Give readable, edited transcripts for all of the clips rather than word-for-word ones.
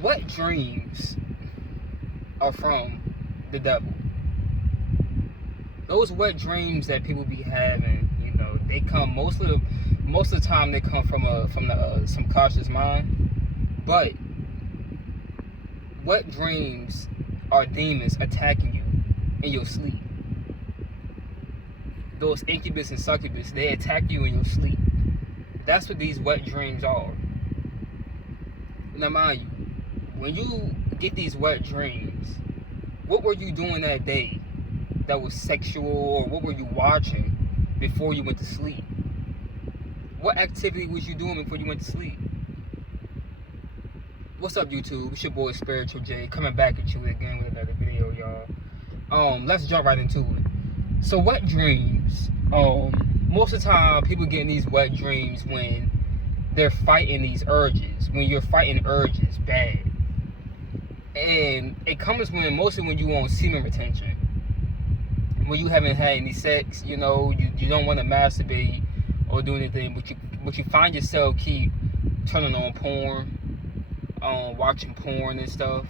What dreams are from the devil? Those wet dreams that people be having, they come most of the time. They come from the subconscious mind. But what dreams are demons attacking you in your sleep? Those incubus and succubus, they attack you in your sleep. That's what these wet dreams are. Now, mind you, when you get these wet dreams, what were you doing that day that was sexual, or what were you watching before you went to sleep? What activity was you doing before you went to sleep? What's up, YouTube? It's your boy Spiritual J, coming back at you again with another video, y'all. Let's jump right into it. So, wet dreams. Most of the time, people get in these wet dreams when they're fighting these urges. When you're fighting urges, bad. And it comes mostly when you want semen retention. When you haven't had any sex, you don't want to masturbate or do anything, but you find yourself keep turning on porn, watching porn and stuff.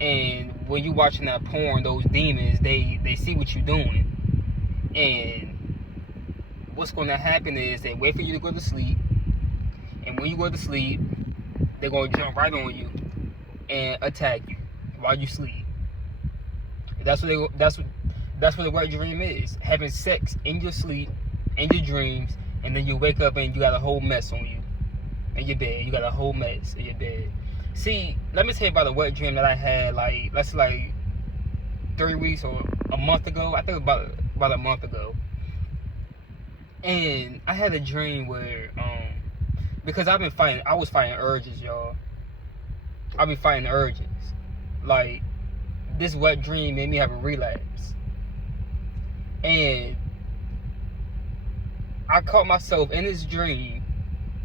And when you watching that porn, those demons, they see what you're doing. And what's going to happen is they wait for you to go to sleep. And when you go to sleep, they're going to jump right on you and attack you while you sleep. That's what the wet dream is. Having sex in your sleep, in your dreams, and then you wake up and you got a whole mess on you in your bed. You got a whole mess in your bed. See, let me tell you about a wet dream that I had, let's say 3 weeks or a month ago. I think about a month ago. And I had a dream where, because I was fighting urges, y'all. I've been fighting urges. Like, this wet dream made me have a relapse. And I caught myself in this dream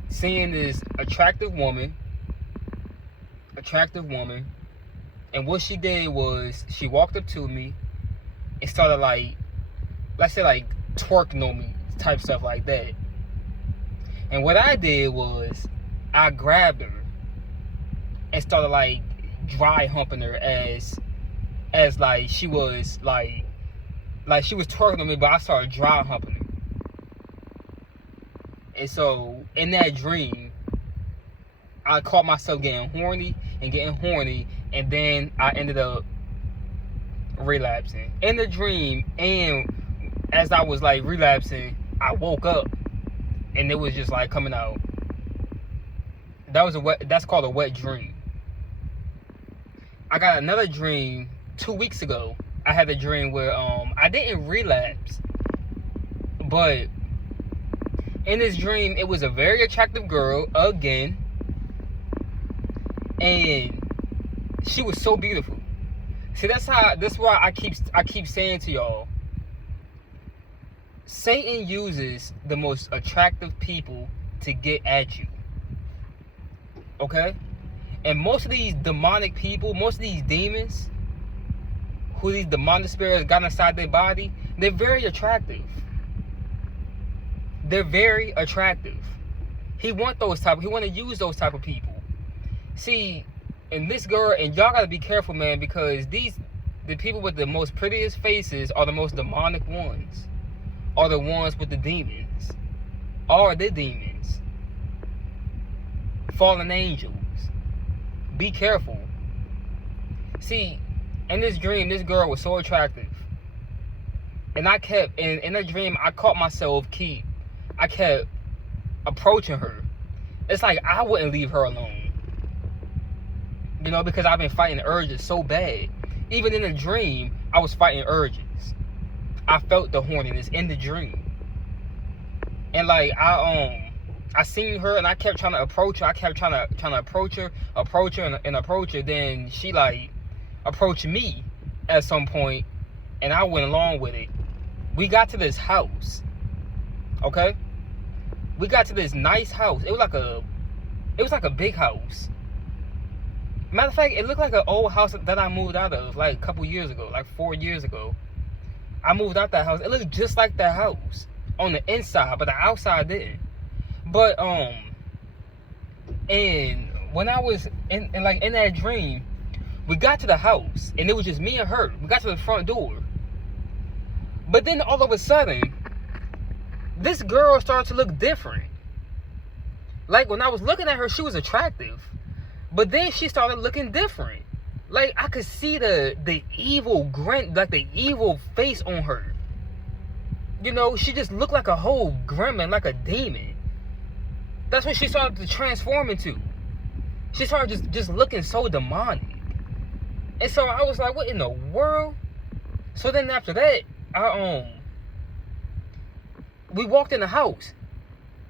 seeing this attractive woman. And what she did was she walked up to me and started let's say twerking on me, type stuff like that. And what I did was I grabbed her and started dry humping her as she was she was twerking on me, but I started dry humping her. And so in that dream, I caught myself getting horny, and then I ended up relapsing in the dream. And as I was relapsing, I woke up and it was just coming out. That's called a wet dream. I got another dream 2 weeks ago. I had a dream where I didn't relapse, but in this dream it was a very attractive girl again, and she was so beautiful. See, that's why I keep saying to y'all, Satan uses the most attractive people to get at you. Okay? And most of these demonic people, most of these demons, who these demonic spirits got inside their body, they're very attractive. They're very attractive. He want to use those type of people. See, and this girl, and y'all gotta be careful, man, because the people with the most prettiest faces are the most demonic ones. Are the ones with the demons. Are the demons. Fallen angels. Be careful. See, in this dream, this girl was so attractive. And I kept, in the dream, I caught myself I kept approaching her. It's like I wouldn't leave her alone. Because I've been fighting urges so bad. Even in the dream, I was fighting urges. I felt the horniness in the dream. And I seen her and I kept trying to approach her. I kept trying to approach her and approach her. Then she approached me at some point, and I went along with it. We got to this house. Okay? We got to this nice house. It was like a big house. Matter of fact, it looked like an old house that I moved out of a couple years ago, 4 years ago. I moved out that house. It looked just like that house on the inside, but the outside didn't. But and when I was in that dream, we got to the house and it was just me and her. We got to the front door. But then all of a sudden, this girl started to look different. Like when I was looking at her, she was attractive. But then she started looking different. Like I could see the evil grin, like the evil face on her. You know, she just looked like a whole gremlin, like a demon. That's what she started to transform into. She started just looking so demonic. And so I was like, what in the world? So then after that, we walked in the house.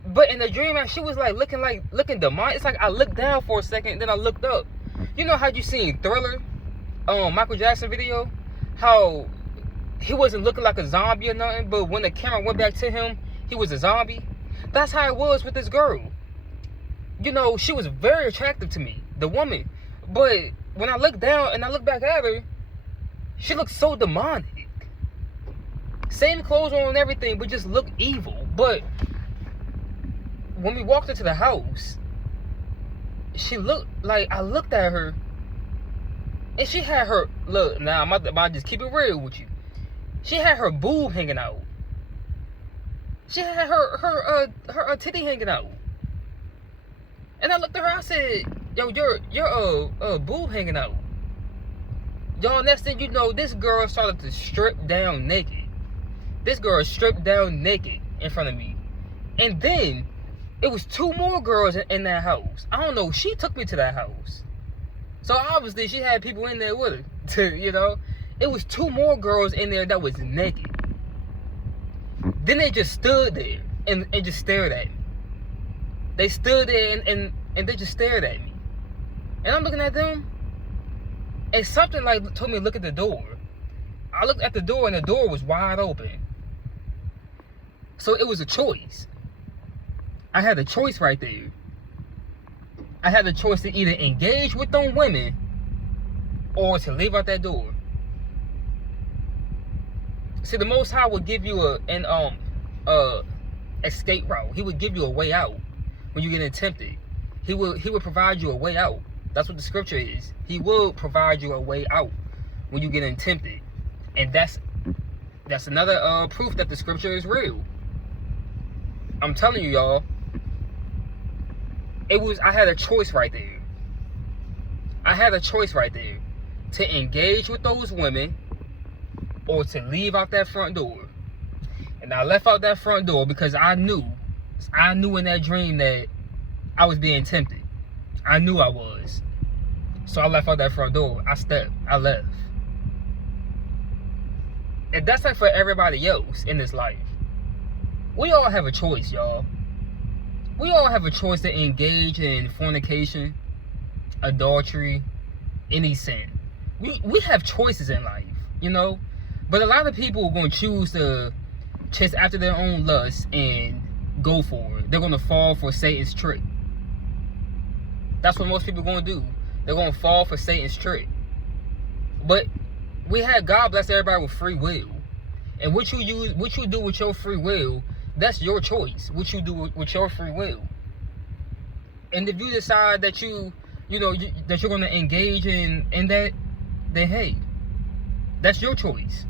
But in the dream, she was looking demonic. It's like I looked down for a second, then I looked up. You know how you seen Thriller, Michael Jackson video? How he wasn't looking like a zombie or nothing, but when the camera went back to him, he was a zombie. That's how it was with this girl. You know, she was very attractive to me, the woman. But when I looked down and I looked back at her, she looked so demonic. Same clothes on and everything, but just looked evil. But when we walked into the house, she looked like, I looked at her, and she had her, look, now I'm about to just keep it real with you. She had her boob hanging out. She had her titty hanging out. And I looked at her, I said, yo, your boob hanging out. Y'all, next thing you know, this girl started to strip down naked. This girl stripped down naked in front of me. And then, it was 2 more girls in that house. I don't know, she took me to that house. So obviously, she had people in there with her, you know. It was 2 more girls in there that was naked. Then they just stood there and just stared at me. They stood there and they just stared at me. And I'm looking at them, and something like told me to look at the door. I looked at the door and the door was wide open. So it was a choice. I had a choice right there. I had the choice to either engage with them women or to leave out that door. See, the Most High would give you an escape route. He would give you a way out when you get tempted. He would provide you a way out. That's what the scripture is. He will provide you a way out when you get tempted. And that's another proof that the scripture is real. I'm telling you, y'all. I had a choice right there. I had a choice right there to engage with those women or to leave out that front door. And I left out that front door because I knew in that dream that I was being tempted. I knew I was. So I left out that front door. I left. And that's like for everybody else in this life. We all have a choice, y'all. We all have a choice to engage in fornication, adultery, any sin. We have choices in life, you know. But a lot of people are going to choose to chase after their own lust and go for it. They're going to fall for Satan's trick. That's what most people are going to do. They're going to fall for Satan's trick. But we had God bless everybody with free will. And what you do with your free will, that's your choice. What you do with your free will. And if you decide that that you're going to engage in that, then hey, that's your choice.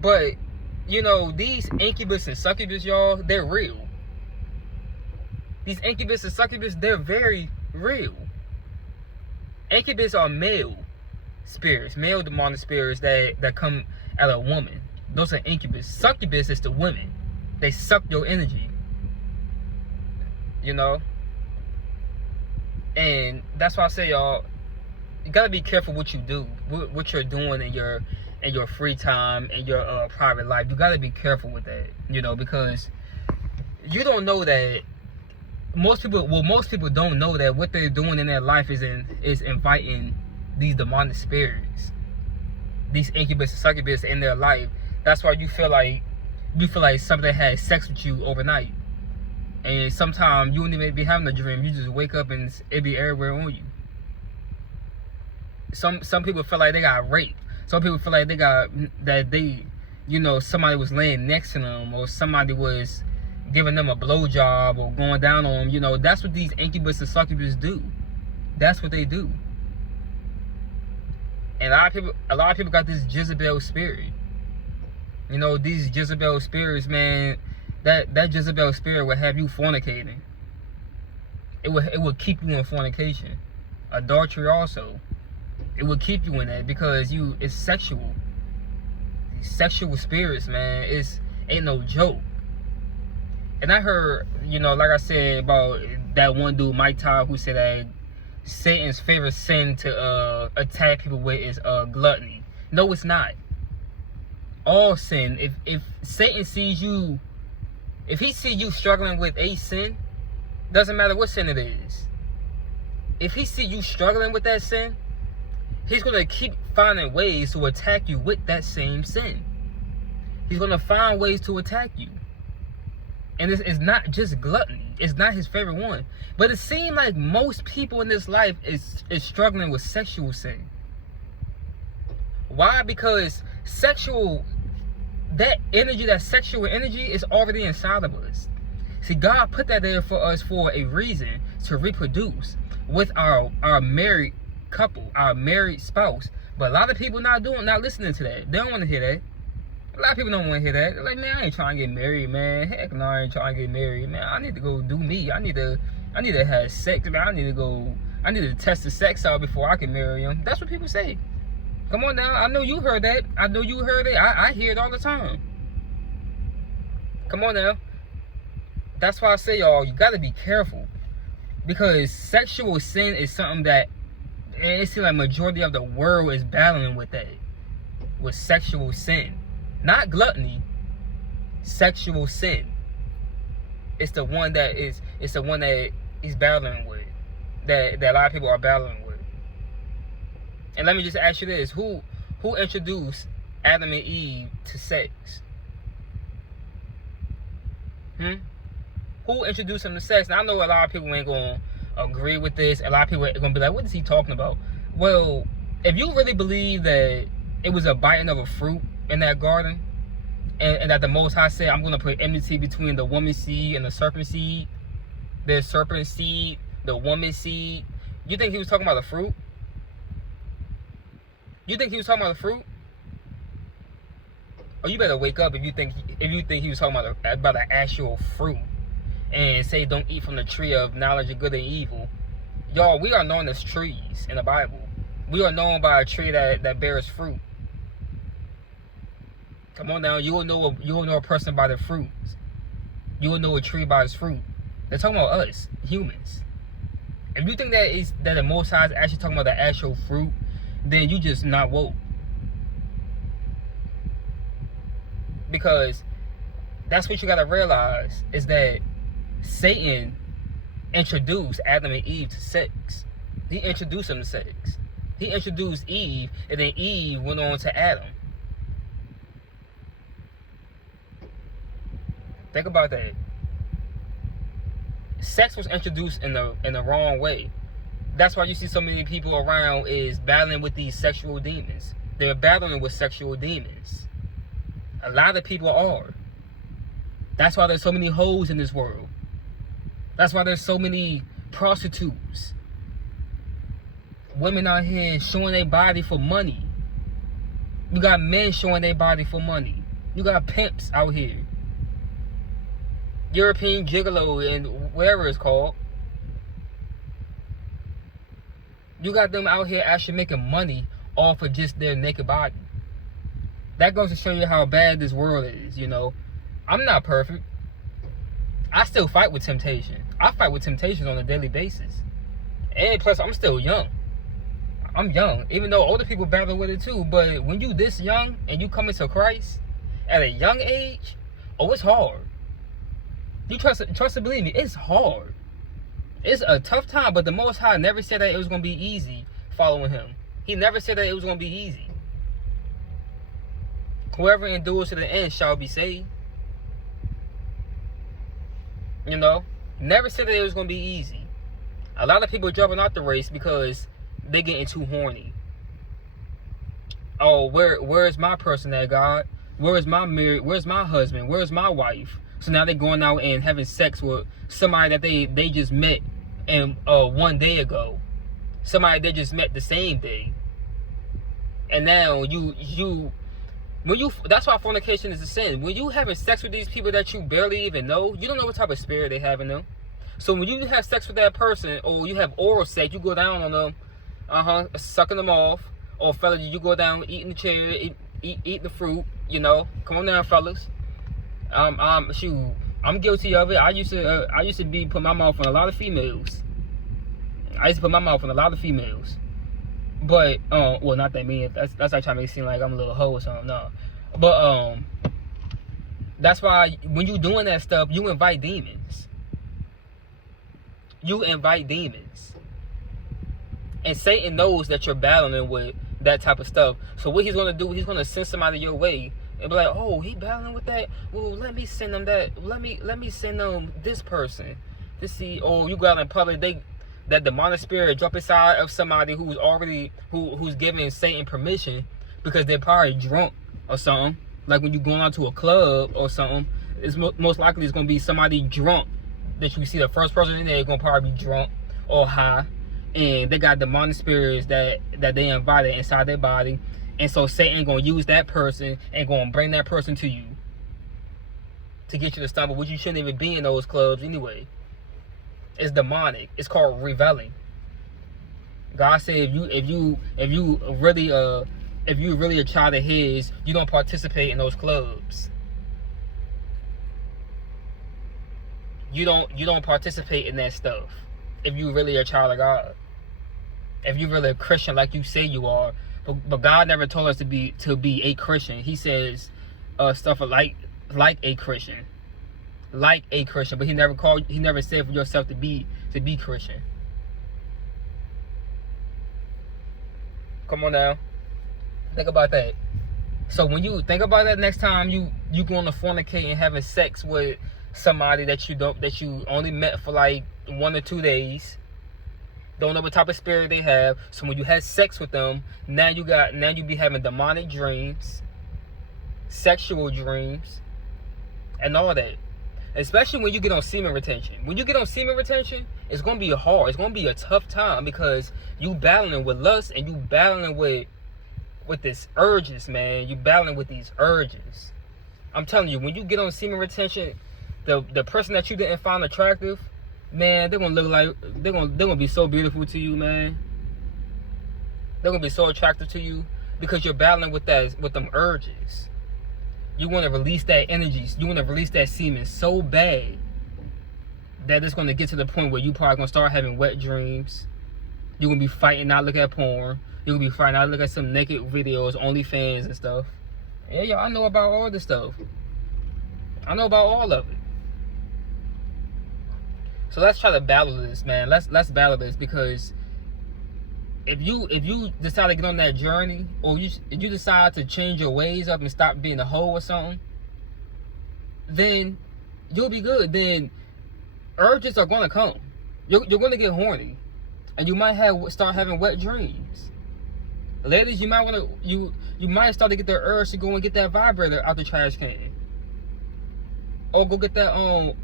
But, you know, these incubus and succubus, y'all, they're real. These incubus and succubus, they're very real. Incubus are male spirits, male demonic spirits that come out of a woman. Those are incubus. Succubus is the women. They suck your energy. You know? And that's why I say, y'all, you gotta be careful what you do, what you're doing in your free time, in your private life. You gotta be careful with that, you know, because you don't know that most people don't know that what they're doing in their life is inviting these demonic spirits, these incubus and succubus in their life. That's why you feel like something had sex with you overnight, and sometimes you wouldn't even be having a dream. You just wake up and it be everywhere on you. Some people feel like they got raped. Some people feel like somebody was laying next to them, or somebody was, giving them a blowjob or going down on them. You know, that's what these incubus and succubus do. That's what they do. And a lot of people got this Jezebel spirit. You know, these Jezebel spirits, man, that Jezebel spirit will have you fornicating. It will keep you in fornication. Adultery also. It will keep you in that because it's sexual. These sexual spirits, man, ain't no joke. And I heard, you know, like I said about that one dude, Mike Todd, who said that Satan's favorite sin to attack people with is gluttony. No, it's not. All sin. If Satan sees you, if he sees you struggling with a sin, doesn't matter what sin it is. If he sees you struggling with that sin, he's going to keep finding ways to attack you with that same sin. He's going to find ways to attack you. And it's not just gluttony. It's not his favorite one. But it seems like most people in this life is struggling with sexual sin. Why? Because that energy, that sexual energy is already inside of us. See, God put that there for us for a reason, to reproduce with our married couple, our married spouse. But a lot of people not listening to that. They don't want to hear that. A lot of people don't want to hear that. They're like, man, I ain't trying to get married, man. Heck no, I ain't trying to get married, man. I need to go do me. I need to have sex, man. I need to test the sex out before I can marry him. That's what people say. Come on now. I know you heard that. I know you heard it. I hear it all the time. Come on now. That's why I say, y'all, you got to be careful. Because sexual sin is something that, and it seems like majority of the world is battling with that. With sexual sin. Not gluttony. Sexual sin. It's the one that he's battling with. That a lot of people are battling with. And let me just ask you this. Who introduced Adam and Eve to sex? Who introduced them to sex? Now, I know a lot of people ain't going to agree with this. A lot of people are going to be like, what is he talking about? Well, if you really believe that it was a biting of a fruit in that garden, and that the Most High said, I'm going to put enmity between the woman's seed and the serpent seed, the serpent seed, the woman's seed, you think he was talking about the fruit? You think he was talking about the fruit? Or you better wake up if you think he was talking about the actual fruit. And say don't eat from the tree of knowledge of good and evil. Y'all, we are known as trees in the Bible. We are known by a tree that bears fruit. Come on now, you will know a person by their fruits. You will know a tree by its fruit. They're talking about us, humans. If you think that the Most High is actually talking about the actual fruit, then you just not woke. Because that's what you gotta realize, is that Satan introduced Adam and Eve to sex. He introduced them to sex. He introduced Eve, and then Eve went on to Adam. Think about that. Sex was introduced in the wrong way. That's why you see so many people around is battling with these sexual demons. They're battling with sexual demons. A lot of people are. That's why there's so many hoes in this world. That's why there's so many prostitutes. Women out here showing their body for money. You got men showing their body for money. You got pimps out here. European gigolo and whatever it's called. You got them out here actually making money off of just their naked body. That goes to show you how bad this world is, you know. I'm not perfect. I still fight with temptation. I fight with temptations on a daily basis. And plus, I'm still young. I'm young. Even though older people battle with it too. But when you this young and you come into Christ at a young age, oh, it's hard. You trust to believe me, it's hard. It's a tough time, but the Most High never said that it was going to be easy following him. He never said that it was going to be easy. Whoever endures to the end shall be saved. You know? Never said that it was going to be easy. A lot of people jumping out the race because they're getting too horny. Oh, where's my person at, God? Where's my marriage? Where's my husband? Where's my wife? So now they're going out and having sex with somebody that they just met and 1 day ago. Somebody they just met the same day. And now that's why fornication is a sin. When you having sex with these people that you barely even know, you don't know what type of spirit they have in them. So when you have sex with that person, or you have oral sex, you go down on them, sucking them off, or fella, you go down eating the chair, eat the fruit, you know. Come on down, fellas. I'm guilty of it. I used to be put my mouth on a lot of females. But well, not that mean. That's like trying to make it seem like I'm a little hoe or something. No, but that's why when you doing that stuff, you invite demons. And Satan knows that you're battling with that type of stuff. So what he's gonna do? He's gonna send somebody your way and be like, "Oh, he battling with that. Well, let me send them that. Let me send them this person to see." Oh, you go out in public, that demonic spirit jump inside of somebody who's giving Satan permission because they're probably drunk or something. Like when you're going out to a club or something, it's most likely it's gonna be somebody drunk that you see. The first person in there is gonna probably be drunk or high, and they got demonic spirits that they invited inside their body, and so Satan gonna use that person and gonna bring that person to you to get you to stumble, which you shouldn't even be in those clubs anyway. It's demonic. It's called reveling. God said if you really a child of His, you don't participate in those clubs. You don't participate in that stuff. If you really a child of God, if you really a Christian like you say you are, but God never told us to be a Christian. He says stuff like a Christian. Like a Christian, but he never said for yourself to be Christian. Come on now. Think about that. So when you think about that next time you going to fornicate and having sex with somebody that you only met for like 1 or 2 days, don't know what type of spirit they have. So when you had sex with them, now you be having demonic dreams, sexual dreams, and all that. Especially when you get on semen retention. When you get on semen retention, it's going to be hard. It's going to be a tough time because you battling with lust and you battling with this urges, man. You battling with these urges. I'm telling you, when you get on semen retention, the person that you didn't find attractive, man, they're going to look like, they're going to be so beautiful to you, man. They're going to be so attractive to you because you're battling with them urges. You want to release that energy. You want to release that semen so bad that it's going to get to the point where you probably going to start having wet dreams. You're going to be fighting not look at porn. You're going to be fighting not look at some naked videos, OnlyFans and stuff. Yeah, yo, I know about all this stuff. I know about all of it. So let's try to battle this, man. Let's battle this, because if you decide to get on that journey, or if you decide to change your ways up and stop being a hoe or something, then you'll be good. Then urges are gonna come. You're gonna get horny, and you might start having wet dreams. Ladies, you might start to get the urge to go and get that vibrator out the trash can, or go get that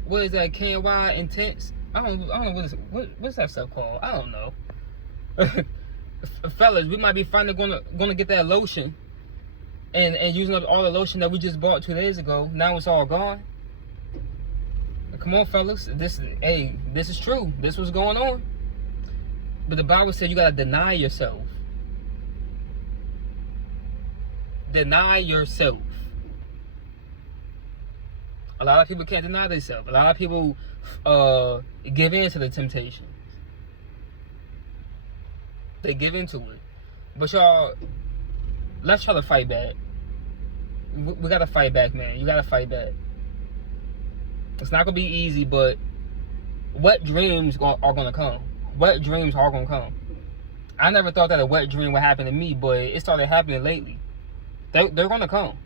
what is that, KY Intense? I don't know what's that stuff called. I don't know. Fellas, we might be finally gonna get that lotion and using up all the lotion that we just bought 2 days ago. Now it's all gone. Come on, fellas. This is true. This was going on. But the Bible said you gotta deny yourself. Deny yourself. A lot of people can't deny themselves. A lot of people give in to the temptation. They give into it. But y'all, let's try to fight back. We gotta fight back, man. You gotta fight back. It's not gonna be easy, but wet dreams are gonna come. Wet dreams are gonna come. I never thought that a wet dream would happen to me, but it started happening lately. They're gonna come.